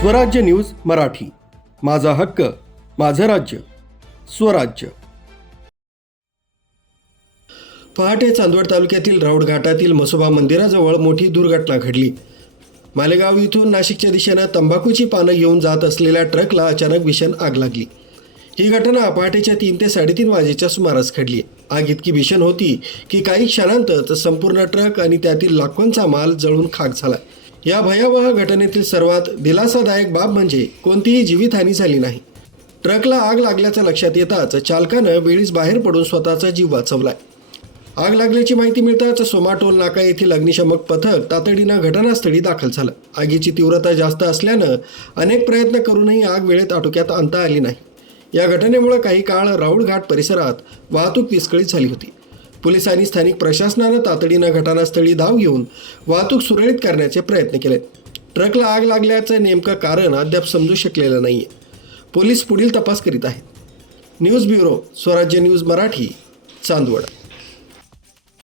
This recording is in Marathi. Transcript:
स्वराज्य न्यूज मराठी, माझा हक्क माझं राज्य स्वराज्य। पहाटे चांदवड तालुक्यातील राऊड घाटातील म्हसोबा मंदिराजवळ मोठी दुर्घटना घडली। मालेगाव इथून नाशिकच्या दिशेनं तंबाखूची पानं घेऊन जात असलेल्या ट्रकला अचानक भीषण आग लागली। ही घटना पहाटेच्या 3 ते 3:30 वाजेच्या सुमारास घडली। आग इतकी भीषण होती की काही क्षणांतच संपूर्ण ट्रक आणि त्यातील लाखोंचा माल जळून खाक झाला। या भयावह घटनेतील सर्वात दिलासादायक बाब म्हणजे कोणतीही जीवितहानी झाली नाही। ट्रकला आग लागल्याचं लक्षात येताच चालकानं वेळीच बाहेर पडून स्वतःचा जीव वाचवलाय। आग लागल्याची माहिती मिळताच सोमाटोल नाका येथील अग्निशमक पथक तातडीनं घटनास्थळी दाखल झालं। आगीची तीव्रता जास्त असल्यानं अनेक प्रयत्न करूनही आग वेळेत आटोक्यात आणता आली नाही। या घटनेमुळे काही काळ राऊड घाट परिसरात वाहतूक विस्कळीत झाली होती। पोलीस आणि स्थानिक प्रशासनानं तातडीनं घटनास्थळी धाव घेऊन वाहतूक सुरळीत करण्याचे प्रयत्न केले। ट्रकला आग लागल्याचं नेमकं कारण अद्याप समजू शकलेलं नाहीये। पोलीस पुढील तपास करीत आहेत। न्यूज ब्युरो, स्वराज्य न्यूज मराठी, चांदवड।